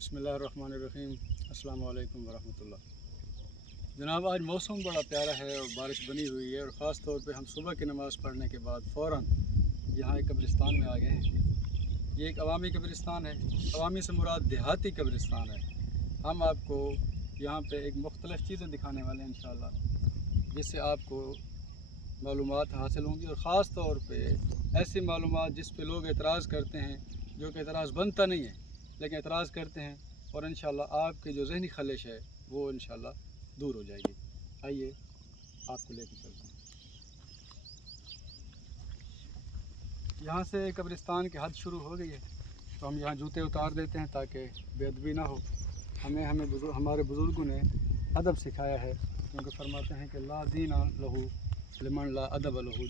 बिस्मिल्लाहिर्रहमानिर्रहीम। अस्सलाम वालेकुम वरहमतुल्लाह। जनाब, आज मौसम बड़ा प्यारा है और बारिश बनी हुई है और ख़ास तौर पे हम सुबह की नमाज़ पढ़ने के बाद फ़ौरन यहाँ एक कब्रिस्तान में आ गए हैं। ये एक अवामी कब्रिस्तान है। अवामी से मुराद देहाती कब्रिस्तान है। हम आपको यहाँ पे एक मुख्तलिफ़ चीज़ें दिखाने वाले हैं इंशाअल्लाह, जिससे आपको मालूमात हासिल होंगी और ख़ास तौर पे ऐसी मालूमात जिस पे लोग एतराज़ करते हैं, जो कि एतराज़ बनता नहीं है लेकिन एतराज़ करते हैं, और इंशाअल्लाह आपकी जो ज़हनी खलिश है वो इंशाअल्लाह दूर हो जाएगी। आइए आपको लेकर चलते हैं। यहाँ से कब्रिस्तान की हद शुरू हो गई है, तो हम यहाँ जूते उतार देते हैं ताकि बेअदबी ना हो। हमारे बुज़ुर्गों ने अदब सिखाया है, क्योंकि फरमाते हैं कि ला दीना लहू लिमन ला अदब लहू,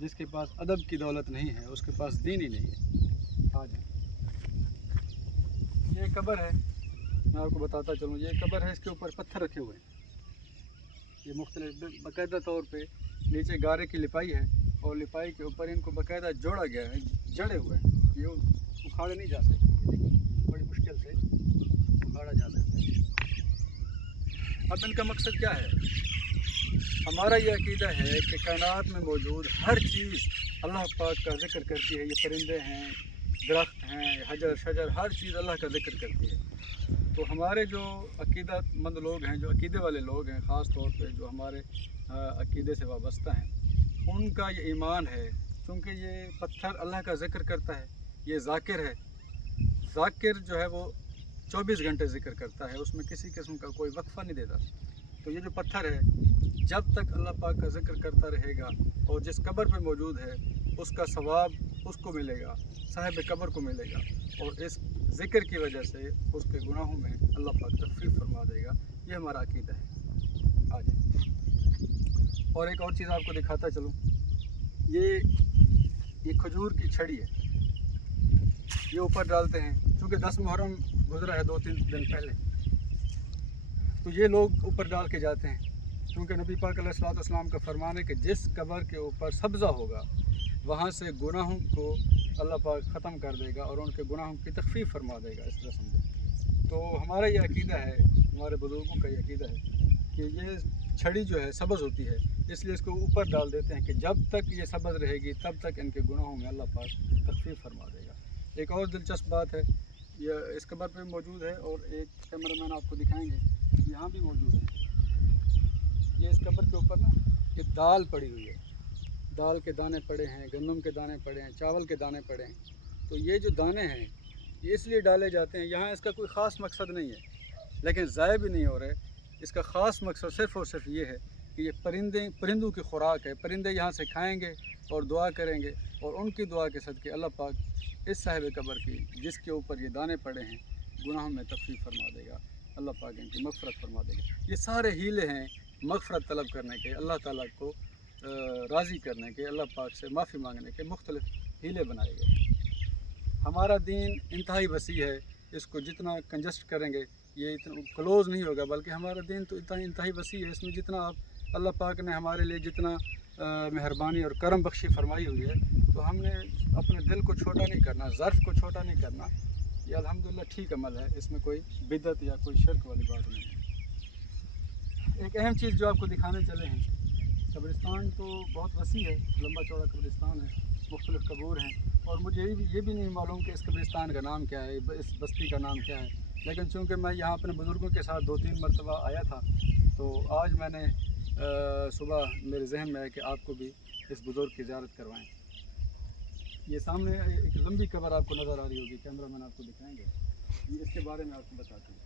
जिसके पास अदब की दौलत नहीं है उसके पास दीन ही नहीं है। आ जाए। ये कब्र है, मैं आपको बताता चलूँ। ये कब्र है, इसके ऊपर पत्थर रखे हुए हैं। ये मुख्तलिफ बाकायदा तौर पे नीचे गारे की लिपाई है और लिपाई के ऊपर इनको बाकायदा जोड़ा गया है, जड़े हुए हैं। ये उखाड़े नहीं जा सकते, बड़ी मुश्किल से उखाड़ा जा सकता है। अब इनका मकसद क्या है? हमारा ये अकीदा है कि कायनात में मौजूद हर चीज़ अल्लाह पाक का जिक्र करती है। ये परिंदे हैं, दरख्त हैं, हजर शजर, हर चीज़ अल्लाह का जिक्र करती है। तो हमारे जो अकीदतमंद लोग हैं, जो अकीदे वाले लोग हैं, ख़ास तौर पे जो हमारे अकीदे से वाबस्ता हैं, उनका ये ईमान है। क्योंकि ये पत्थर अल्लाह का जिक्र करता है, ये ज़ाकिर है। ज़ाकिर जो है वो 24 घंटे जिक्र करता है, उसमें किसी किस्म का कोई वक्फ़ा नहीं देता। तो ये जो पत्थर है, जब तक अल्लाह पाक का जिक्र करता रहेगा और जिस कब्र पे मौजूद है उसका सवाब उसको मिलेगा, साहिब कब्र को मिलेगा, और इस ज़िक्र की वजह से उसके गुनाहों में अल्लाह पाक तख़फ़ीफ़ फरमा देगा। ये हमारा अक़ीदा है। आज और एक और चीज़ आपको दिखाता चलूँ। ये खजूर की छड़ी है, ये ऊपर डालते हैं। चूँकि 10 मुहर्रम गुज़रा है 2-3 दिन पहले, तो ये लोग ऊपर डाल के जाते हैं। क्योंकि नबी पाक अलैहिस्सलाम का फरमान है कि जिस कब्र के ऊपर सब्ज़ा होगा वहाँ से गुनाहों को अल्लाह पाक ख़त्म कर देगा और उनके गुनाहों की तख़फ़ीफ़ फरमा देगा। इस तरह समझे। तो हमारा ये अक़ीदा है, हमारे बुज़ुर्गों का ये अक़ीदा है कि ये छड़ी जो है सब्ज़ होती है, इसलिए इसको ऊपर डाल देते हैं कि जब तक ये सब्ज़ रहेगी तब तक इनके गुनाहों में अल्लाह पाक तख़फ़ीफ़ फरमा देगा। एक और दिलचस्प बात है, ये इस कब्र पे मौजूद है और एक कैमरामैन आपको दिखाएँगे, यहाँ भी मौजूद है। ये इस कब्र के ऊपर ना ये दाल पड़ी हुई है, दाल के दाने पड़े हैं, गंदम के दाने पड़े हैं, चावल के दाने पड़े हैं। तो ये जो दाने हैं ये इसलिए डाले जाते हैं, यहाँ इसका कोई ख़ास मकसद नहीं है, लेकिन ज़ाय भी नहीं हो रहे। इसका ख़ास मकसद सिर्फ़ और सिर्फ ये है कि ये परिंदों की खुराक है। परिंदे यहाँ से खाएँगे और दुआ करेंगे, और उनकी दुआ के सदक़े अल्लाह पाक इस साहिब कब्र की, जिसके ऊपर ये दाने पड़े हैं, गुनाहों में तख़फ़ीफ़ फरमा देगा। अल्लाह पाक इनकी मग़फ़िरत फरमा देगा। ये सारे हीले हैं मग़फ़िरत तलब करने के, अल्लाह ताला को राज़ी करने के, अल्लाह पाक से माफ़ी मांगने के मुख्तलिफ़ हीले बनाए गए। हमारा दीन इंतहाई वसी है, इसको जितना कंजस्ट करेंगे ये इतना क्लोज़ नहीं होगा, बल्कि हमारा दीन तो इतना इंतहाई वसी है। इसमें जितना आप अल्लाह पाक ने हमारे लिए जितना मेहरबानी और करम बख्शी फरमाई हुई है, तो हमने अपने दिल को छोटा नहीं करना, ज़र्फ़ को छोटा नहीं करना। ये अल्हम्दुलिल्लाह ठीक अमल है, इसमें कोई बिदअत या कोई शिर्क वाली बात नहीं है। एक अहम चीज़ जो आपको दिखाने चले हैं, कब्रिस्तान तो बहुत वसी है, लंबा चौड़ा कब्रिस्तान है, मुख्तलिफ़ कब्र हैं, और मुझे ये भी नहीं मालूम कि इस कब्रिस्तान का नाम क्या है, इस बस्ती का नाम क्या है। लेकिन चूँकि मैं यहाँ अपने बुज़ुर्गों के साथ 2-3 मरतबा आया था, तो आज मैंने सुबह मेरे जहन में है कि आपको भी इस बुज़ुर्ग की ज़ियारत करवाएँ। ये सामने एक लंबी कब्र आपको नज़र आ रही होगी, कैमरामैन आपको दिखाएँगे। ये इसके बारे में आपको बताते हैं।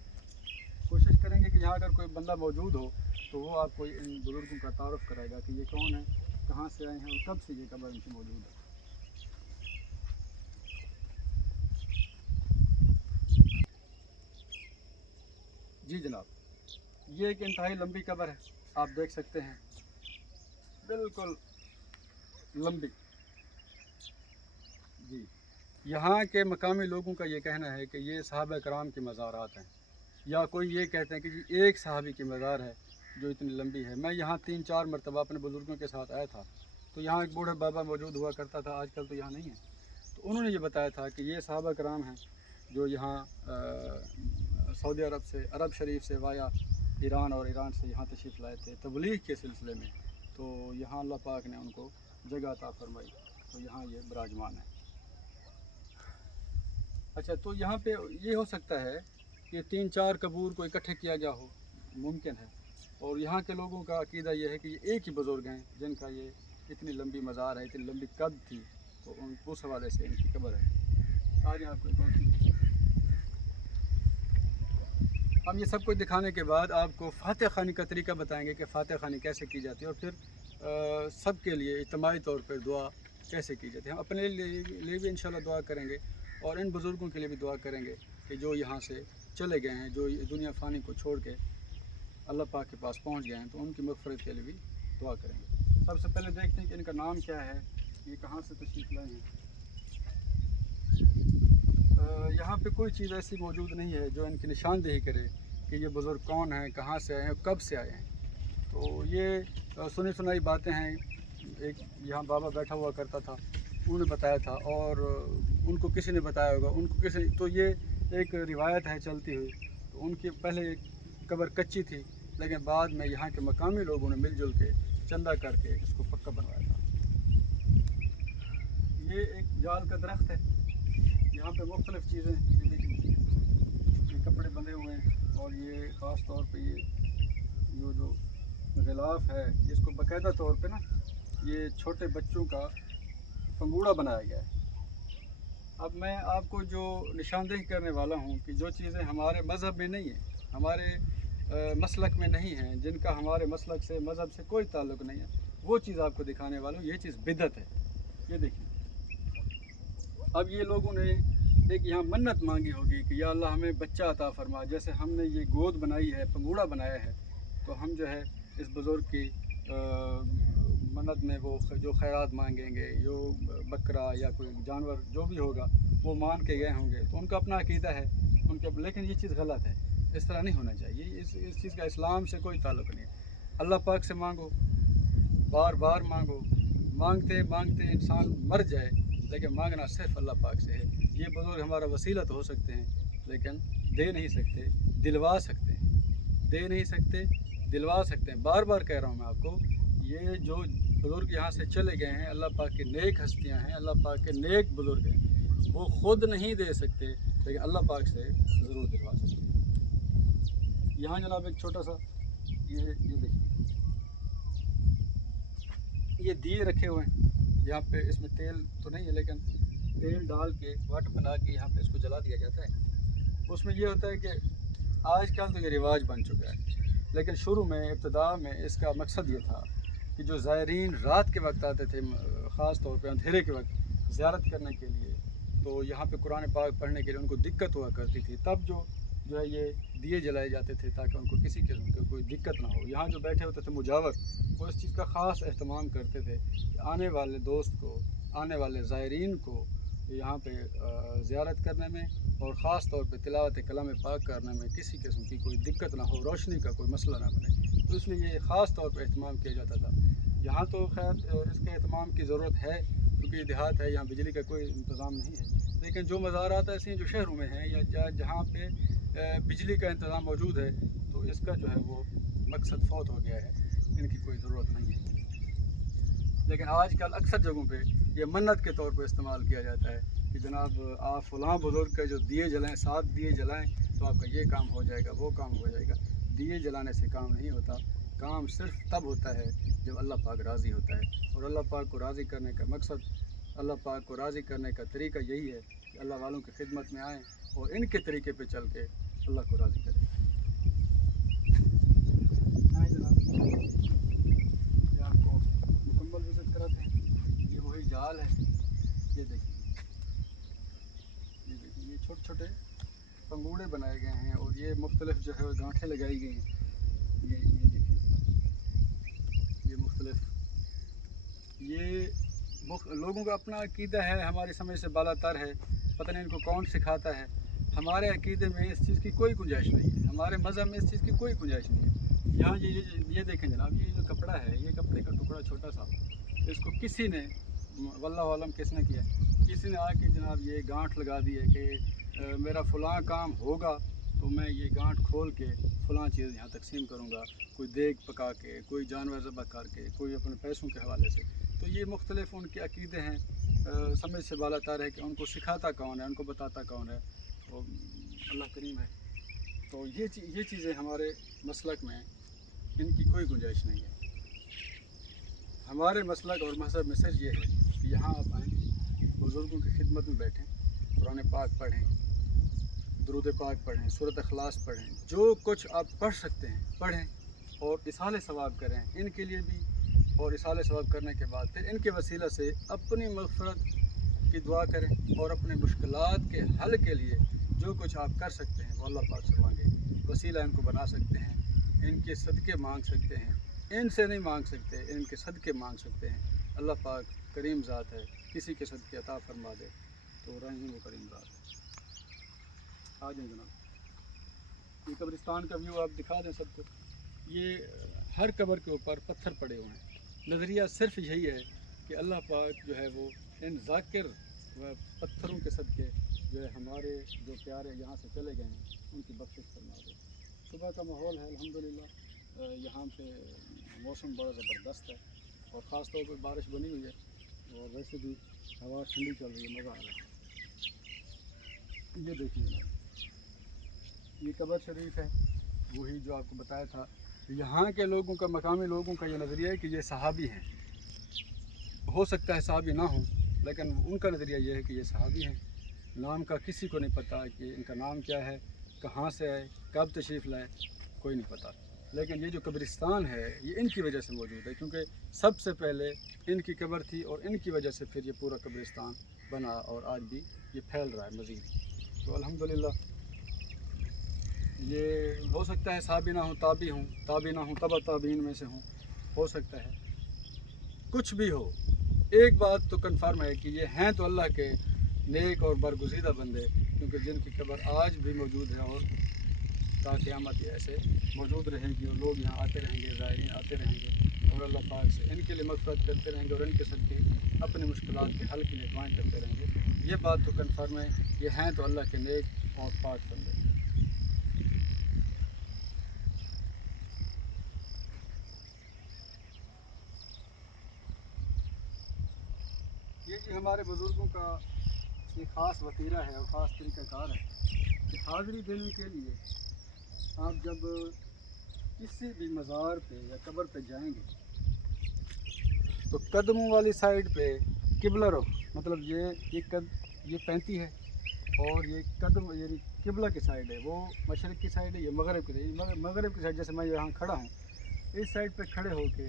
कोशिश करेंगे कि यहाँ अगर कोई बंदा मौजूद हो तो वो आपको इन बुज़ुर्गों का तारुफ़ कराएगा कि ये कौन है, कहाँ से आए हैं और कब से ये कब्र इनकी मौजूद है। जी जनाब, ये एक इंतहाई लंबी कब्र है, आप देख सकते हैं, बिल्कुल लंबी। जी, यहाँ के मकामी लोगों का ये कहना है कि ये सहाबा कराम की मज़ारात हैं, या कोई ये कहते हैं कि जी एक सहाबी की मज़ार है जो इतनी लंबी है। मैं यहाँ 3-4 मरतबा अपने बुज़ुर्गों के साथ आया था, तो यहाँ एक बूढ़ा बाबा मौजूद हुआ करता था, आजकल तो यहाँ नहीं है। तो उन्होंने ये बताया था कि ये सहाबा कराम हैं जो यहाँ सऊदी अरब से, अरब शरीफ से वाया ईरान और ईरान से यहाँ तशरीफ़ लाए थे तबलीग के सिलसिले में, तो यहाँ अल्लाह पाक ने उनको जगह अता फरमाई, तो यहाँ ये विराजमान है। अच्छा, तो यहाँ पे ये हो सकता है कि 3-4 कबूर को इकट्ठे किया गया हो, मुमकिन है। और यहाँ के लोगों का अकीदा ये है कि ये एक ही बुज़ुर्ग हैं जिनका ये इतनी लंबी मज़ार है, इतनी लंबी कद थी, तो उस हवाले से इनकी कब्र है। आगे आपको एक और चीज़, हम ये सब कुछ दिखाने के बाद आपको फातिहा ख़वानी का तरीका बताएंगे कि फातिहा ख़वानी कैसे की जाती है, और फिर सब के लिए इज्तिमाई तौर पर दुआ कैसे की जाती है। हम अपने लिए भी इंशाल्लाह दुआ करेंगे और इन बुज़ुर्गों के लिए भी दुआ करेंगे कि जो यहाँ से चले गए हैं, जो दुनिया फ़ानी को छोड़ के अल्लाह पाक के पास पहुँच गए हैं, तो उनकी मग़फ़िरत के लिए भी दुआ करेंगे। सबसे पहले देखते हैं कि इनका नाम क्या है, ये कहाँ से तशरीफ़ लाए हैं। यहाँ पे कोई चीज़ ऐसी मौजूद नहीं है जो इनकी निशानदेही करे कि ये बुज़ुर्ग कौन हैं, कहाँ से आए हैं, कब से आए हैं। तो ये सुनी सुनाई बातें हैं। एक यहाँ बाबा बैठा हुआ करता था, उन्होंने बताया था, और उनको किसी ने बताया होगा, उनको किसी, तो ये एक रिवायत है चलती हुई। तो उनकी पहले कब्र कच्ची थी, लेकिन बाद में यहाँ के मकामी लोगों ने मिलजुल के चंदा करके इसको पक्का बनवाया था। ये एक जाल का दरख्त है, यहाँ पे मुख्तलिफ़ चीज़ें, ये कपड़े बंधे हुए हैं, और ये ख़ास तौर पे ये जो गिलाफ है, इसको बाकायदा तौर पे ना ये छोटे बच्चों का पंगूड़ा बनाया गया है। अब मैं आपको जो निशानदेही करने वाला हूँ कि जो चीज़ें हमारे मज़हब में नहीं हैं, हमारे मसलक में नहीं हैं, जिनका हमारे मसलक से, मज़हब से कोई ताल्लुक़ नहीं है, वो चीज़ आपको दिखाने वाला हूँ। ये चीज़ बिदअत है। ये देखिए, अब ये लोगों ने एक यहाँ मन्नत मांगी होगी कि या अल्लाह हमें बच्चा अता फरमा। जैसे हमने ये गोद बनाई है, पंगूड़ा बनाया है, तो हम जो है इस बुज़ुर्ग की मन्नत में वो जो खैरात मांगेंगे, जो बकरा या कोई जानवर जो भी होगा वो मान के गए होंगे, तो उनका अपना अकीदा है उनके। लेकिन ये चीज़ गलत है, इस तरह नहीं होना चाहिए। इस चीज़ का इस्लाम से कोई ताल्लुक़ नहीं है। अल्लाह पाक से मांगो, बार बार मांगो, मांगते मांगते इंसान मर जाए, लेकिन मांगना सिर्फ अल्लाह पाक से है। ये बुज़ुर्ग हमारा वसीला तो हो सकते हैं, लेकिन दे नहीं सकते, दिलवा सकते हैं। दे नहीं सकते, दिलवा सकते हैं। बार बार कह रहा हूँ मैं आपको, ये जो बुज़ुर्ग यहाँ से चले गए हैं, अल्लाह पाक के नेक हस्तियाँ हैं, अल्लाह पाक के नेक बुज़ुर्ग हैं, वो ख़ुद नहीं दे सकते, लेकिन अल्लाह पाक से ज़रूर दिलवा सकते हैं। यहाँ जनाब एक छोटा सा ये देखिए, ये दिए रखे हुए हैं यहाँ पे। इसमें तेल तो नहीं है, लेकिन तेल डाल के वट बना के यहाँ पे इसको जला दिया जाता है। उसमें ये होता है कि आजकल तो ये रिवाज बन चुका है, लेकिन शुरू में, इब्तिदा में इसका मकसद ये था कि जो ज़ायरीन रात के वक्त आते थे, ख़ास तौर पे अंधेरे के वक्त ज़ियारत करने के लिए, तो यहाँ पे कुरान पाक पढ़ने के लिए उनको दिक्कत हुआ करती थी। तब जो है ये दिए जलाए जाते थे ताकि उनको किसी किस्म की कोई दिक्कत ना हो। यहाँ जो बैठे होते थे मुजावर, वो इस चीज़ का ख़ास एहतमाम करते थे कि आने वाले दोस्त को, आने वाले ज़ायरीन को यहाँ पे ज़ियारत करने में और ख़ास तौर पे तिलावत कलाम पाक करने में किसी किस्म की कोई दिक्कत ना हो, रोशनी का कोई मसला ना बने, तो इसलिए ये ख़ास तौर पे एहतमाम किया जाता था। यहाँ तो खैर इसके एहतमाम की ज़रूरत है, क्योंकि देहात है, यहाँ बिजली का कोई इंतज़ाम नहीं है। लेकिन जो मज़ारात ऐसे हैं जो शहरों में हैं या जहाँ पे बिजली का इंतज़ाम मौजूद है, तो इसका जो है वो मकसद फौत हो गया है, इनकी कोई ज़रूरत नहीं है। लेकिन आजकल अक्सर जगहों पे ये मन्नत के तौर पे इस्तेमाल किया जाता है कि जनाब आप फ़लाँ बुज़ुर्ग के जो दिए जलाएं, 7 दिए जलाएं, तो आपका ये काम हो जाएगा, वो काम हो जाएगा। दिए जलाने से काम नहीं होता। काम सिर्फ तब होता है जब अल्लाह पाक राज़ी होता है, और अल्लाह पाक को राज़ी करने का मकसद, अल्लाह पाक को राज़ी करने का तरीका यही है कि अल्लाह वालों की खिदमत में आएँ और इनके तरीके पे चल के अल्लाह को राज़ी करें। आए जनाब, ये आपको मुकम्मल विज़िट कराते हैं। ये वही जाल है, ये देखिए, ये छोटे छोटे पंगूड़े बनाए गए हैं, और ये मुख्तलिफ जो है गांठें लगाई गई हैं। ये देखिए, ये मुख्तलिफ, ये लोगों का अपना अकीदा है, हमारी समझ से बालातर है, पता नहीं इनको कौन सिखाता है। हमारे अकीदे में इस चीज़ की कोई गुंजाइश नहीं है, हमारे मज़हब में इस चीज़ की कोई गुंजाइश नहीं है। यहाँ ये देखें जनाब, ये जो कपड़ा है, ये कपड़े का टुकड़ा छोटा सा, इसको किसी ने, वल्लाह आलम किसने किया, किसी ने आके जनाब ये गांठ लगा दी है कि मेरा फ़लाँ काम होगा तो मैं ये गांठ खोल के फ़लाँ चीज़ यहाँ तकसीम करूँगा, कोई देग पका के, कोई जानवर ज़बह करके, कोई अपने पैसों के हवाले से। तो ये मुख्तलिफ उनके अक़ीदे हैं, समझ से बालातर है कि उनको सिखाता कौन है, उनको बताता कौन है, तो अल्लाह करीम है। तो ये चीज़ें हमारे मसलक में इनकी कोई गुंजाइश नहीं है। हमारे मसलक और मज़हब में सिर्फ ये है कि यहाँ आप आएँ, बुज़ुर्गों की खिदमत में बैठें, कुरान पाक पढ़ें, दुरूद पाक पढ़ें, सूरत इखलास पढ़ें, जो कुछ आप पढ़ सकते हैं पढ़ें और इसाले सवाब करें इनके लिए भी। और इसाले सवाब करने के बाद फिर इनके वसीला से अपनी मग़फ़िरत की दुआ करें और अपने मुश्किलात के हल के लिए जो कुछ आप कर सकते हैं वो अल्लाह पाक से मांगे। वसीला इनको बना सकते हैं, इनके सदक़े मांग सकते हैं, इनसे नहीं मांग सकते, इनके सदक़े मांग सकते हैं। अल्लाह पाक करीम ज़ात है, किसी के सदक़े अता फरमा दे तो रहीम व करीम ज़ात है। आ जाए जनाब, ये कब्रिस्तान का व्यू आप दिखा दें सबको। ये हर कब्र के ऊपर पत्थर पड़े हुए हैं। नज़रिया सिर्फ यही है कि अल्लाह पाक जो है वो इन ज़ाकिर व पत्थरों के सदक़े जो है हमारे जो प्यारे यहाँ से चले गए हैं उनकी बख्शिश फरमा दे। सुबह का माहौल है अल्हम्दुलिल्लाह, यहाँ पे मौसम बड़ा ज़बरदस्त है और ख़ास तौर पर बारिश बनी हुई है और वैसे भी हवा ठंडी चल रही है, मज़ा आ रहा है। ये देखिए ना, ये कब्र शरीफ है, वही जो आपको बताया था। यहाँ के लोगों का, मकामी लोगों का ये नज़रिया है कि ये सहाबी हैं। हो सकता है सहाबी ना हो, लेकिन उनका नज़रिया ये है कि ये सहाबी हैं। नाम का किसी को नहीं पता कि इनका नाम क्या है, कहाँ से आए, कब तशरीफ़ लाए, कोई नहीं पता। लेकिन ये जो कब्रिस्तान है ये इनकी वजह से मौजूद है, क्योंकि सबसे पहले इनकी कब्र थी और इनकी वजह से फिर ये पूरा कब्रिस्तान बना और आज भी ये फैल रहा है मज़ीद। तो अल्हम्दुलिल्लाह, ये हो सकता है साबी ना हूँ ताबी हूँ, ताबी ना हूँ तबा ताबीन में से हूँ, हो सकता है कुछ भी हो। एक बात तो कन्फर्म है कि ये हैं तो अल्लाह के नेक और बरगुज़ीदा बंदे, क्योंकि जिनकी कब्र आज भी मौजूद है और ता क़यामत ऐसे मौजूद रहेगी और लोग यहाँ आते रहेंगे, ज़ायरीन आते रहेंगे और अल्लाह पाक से इनके लिए मग़फ़िरत करते रहेंगे और इनके सदक़े अपने मुश्किलात के हल के लिए दुआएं करते रहेंगे। ये बात तो कन्फर्म है, ये हैं तो अल्लाह के नेक और पाक बंदे। ये जी हमारे बुज़ुर्गों का एक ख़ास वतीरा है और ख़ास तरीक़ाकार है कि हाज़िरी देने के लिए आप जब किसी भी मज़ार पे या कब्र पे जाएंगे तो कदमों वाली साइड पे किबला रुख, मतलब ये 35 है और ये कदम यानी किबला की साइड है, वो मशरिक़ की साइड है, ये मगरिब की साइड। मगरिब की साइड जैसे मैं यहाँ खड़ा हूँ, इस साइड पे खड़े होके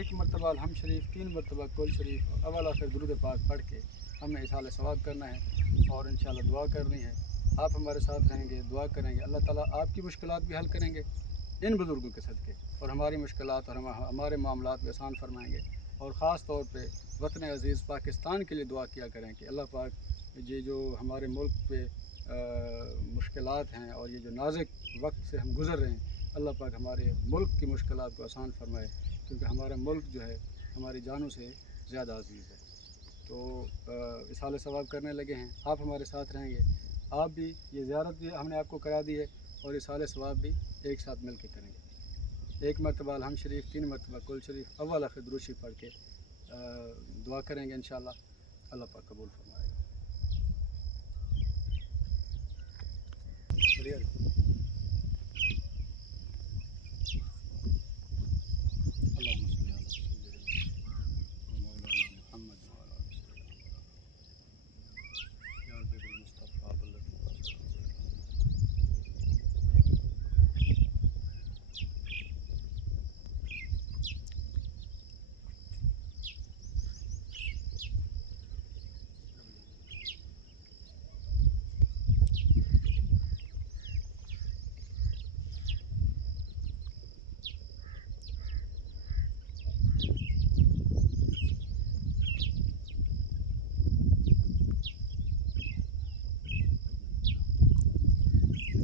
एक मरतबा अल्हम्द शरीफ, 3 मरतबा कुल शरीफ, अव्वल आखिर दुरूद पाक पढ़ के हमें इसाले सवाब करना है और इंशाअल्लाह दुआ करनी है। आप हमारे साथ रहेंगे, दुआ करेंगे, अल्लाह ताला आपकी मुश्किलात भी हल करेंगे इन बुज़ुर्गों के सदक़े और हमारी मुश्किलात और हमारे मामलात भी आसान फरमाएँगे। और ख़ास तौर पे वतन अज़ीज़ पाकिस्तान के लिए दुआ किया करें कि अल्लाह पाक ये जो हमारे मुल्क पे मुश्किलात हैं और ये जो नाज़ुक वक्त से हम गुज़र रहे हैं, अल्लाह पाक हमारे मुल्क की मुश्किलात को आसान फरमाए, क्योंकि हमारा मुल्क जो है हमारी जानों से ज़्यादा अज़ीज़ है। तो इसाले सवाब करने लगे हैं, आप हमारे साथ रहेंगे, आप भी ये ज़ियारत भी हमने आपको करा दी है और इसाले सवाब भी एक साथ मिल के करेंगे। एक मरतबा अल्हम्द शरीफ, 3 मरतबा कुल शरीफ, अव्वल आखिर दुरूद शरीफ पढ़ के दुआ करेंगे, इंशाअल्लाह अल्लाह पाक कबूल फरमाएगा।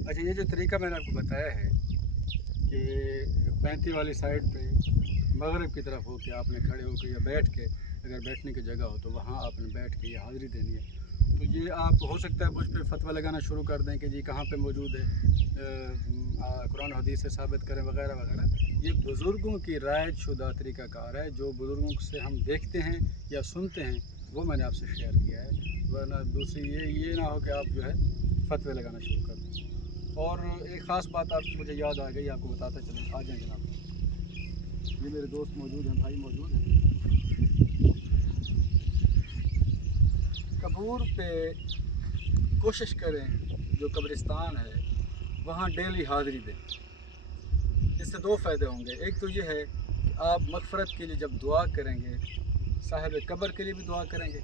अच्छा, ये जो तरीका मैंने आपको बताया है कि 35 वाली साइड पे मगरिब की तरफ हो के आपने खड़े होकर या बैठ के, अगर बैठने की जगह हो तो वहाँ आपने बैठ के ये हाज़िरी देनी है तो ये आप हो सकता है मुझ पे फतवा लगाना शुरू कर दें कि जी कहाँ पे मौजूद है, कुरान हदीस से साबित करें वगैरह वगैरह। ये बुज़ुर्गों की रायत शुदा तरीक़ाकार है, जो बुज़ुर्गों से हम देखते हैं या सुनते हैं वो मैंने आपसे शेयर किया है, वरना दूसरी ये ना हो कि आप जो है फतवे लगाना शुरू कर दें। और एक ख़ास बात आप मुझे याद आ गई, आपको बताता चलूँ। आ जाएँ जनाब, ये मेरे दोस्त मौजूद हैं, भाई मौजूद हैं। कबूर पे कोशिश करें, जो कब्रिस्तान है वहाँ डेली हाज़िरी दें। इससे दो फ़ायदे होंगे। एक तो ये है कि आप मग़फ़रत के लिए जब दुआ करेंगे, साहिब कब्र के लिए भी दुआ करेंगे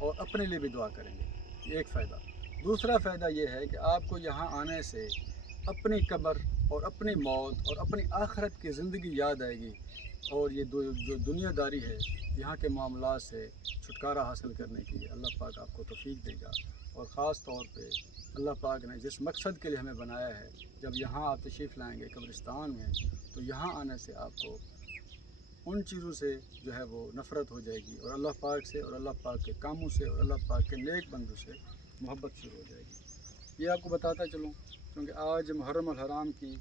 और अपने लिए भी दुआ करेंगे, ये एक फ़ायदा। दूसरा फ़ायदा ये है कि आपको यहाँ आने से अपनी कब्र और अपनी मौत और अपनी आखिरत की ज़िंदगी याद आएगी, और ये जो दुनियादारी है, यहाँ के मामलात से छुटकारा हासिल करने की अल्लाह पाक आपको तौफ़ीक देगा। और ख़ास तौर पे अल्लाह पाक ने जिस मकसद के लिए हमें बनाया है, जब यहाँ आप तशरीफ़ लाएँगे कब्रिस्तान में, तो यहाँ आने से आपको उन चीज़ों से जो है वो नफ़रत हो जाएगी, और अल्लाह पाक से और अल्लाह पाक के कामों से और अल्लाह पाक के नेक बंदों से मोहब्बत शुरू हो जाएगी। ये आपको बताता चलूँ, क्योंकि आज मुहर्रम अल हराम की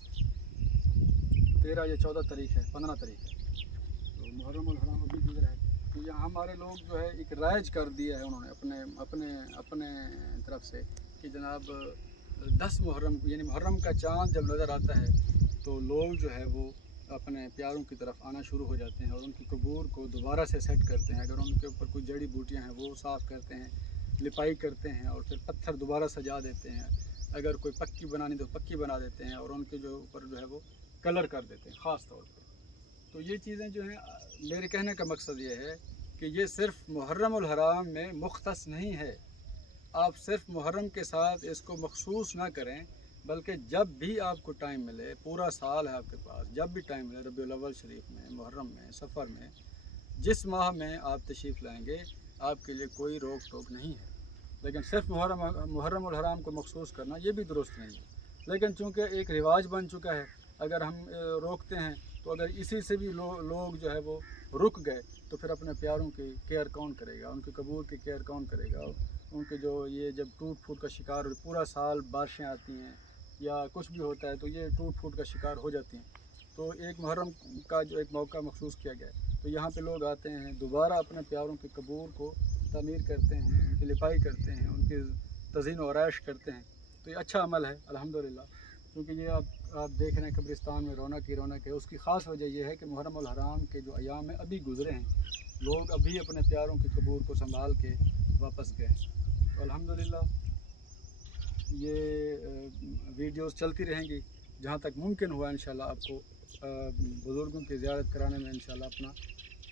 13 या 14 तारीख़ है, 15 तारीख़ है, तो मुहर्रम अल हराम अभी गुजरा है। तो यहाँ हमारे लोग जो है एक राइज कर दिया है उन्होंने अपने अपने अपने तरफ से कि जनाब 10 मुहर्रम यानी मुहर्रम का चाँद जब नज़र आता है तो लोग जो है वो अपने प्यारों की तरफ आना शुरू हो जाते हैं और उनकी कबूर को दोबारा से सेट करते हैं। अगर उनके ऊपर कोई जड़ी बूटियाँ हैं वो साफ़ करते हैं, लिपाई करते हैं और फिर पत्थर दोबारा सजा देते हैं। अगर कोई पक्की बनानी तो पक्की बना देते हैं और उनके जो ऊपर जो है वो कलर कर देते हैं ख़ास तौर पर। तो ये चीज़ें जो हैं, मेरे कहने का मकसद ये है कि ये सिर्फ़ मुहर्रम उल हराम में मुख्तस नहीं है। आप सिर्फ़ मुहर्रम के साथ इसको मखसूस ना करें, बल्कि जब भी आपको टाइम मिले, पूरा साल है आपके पास, जब भी टाइम मिले, रबीउल अव्वल शरीफ में, मुहर्रम में, सफ़र में, जिस माह में आप तशरीफ़ लाएँगे, आपके लिए कोई रोक टोक नहीं है। लेकिन सिर्फ़ मुहर्रम उल हराम को मखसूस करना ये भी दुरुस्त नहीं है। लेकिन चूँकि एक रिवाज बन चुका है, अगर हम रोकते हैं तो अगर इसी से भी लोग जो है वो रुक गए तो फिर अपने प्यारों की केयर कौन करेगा, उनकी कबूर की केयर कौन करेगा। उनके जो ये जब टूट फूट का शिकार हो, पूरा साल बारिशें आती हैं या कुछ भी होता है तो ये टूट फूट का शिकार हो जाती हैं। तो एक मुहर्रम का जो एक मौका मखसूस किया गया है, तो यहाँ पे लोग आते हैं, दोबारा अपने प्यारों की कबूर को तामीर करते हैं, उनकी लिपाई करते हैं, उनकी तज़ीन व आराइश करते हैं। तो ये अच्छा अमल है अल्हम्दुलिल्लाह, क्योंकि ये आप देख रहे हैं कब्रिस्तान में रौनक ही रौनक है। उसकी ख़ास वजह यह है कि मुहर्रम उल हराम के जो अयाम हैं अभी गुज़रे हैं, लोग अभी अपने प्यारों की कबूर को संभाल के वापस गए हैं। तो अल्हम्दुलिल्लाह ये वीडियोस चलती रहेंगी, जहाँ तक मुमकिन हुआ इंशाल्लाह आपको बुज़ुर्गों की ज़ियारत कराने में इंशाल्लाह अपना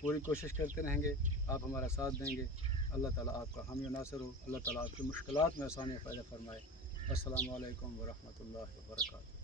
पूरी कोशिश करते रहेंगे। आप हमारा साथ देंगे, अल्लाह ताला आपका हामी व नासिर हो, अल्लाह ताला आपकी मुश्किलात में आसानी फ़ायदा फ़रमाए। अस्सलामु अलैकुम व रहमतुल्लाहि व बरकातहू।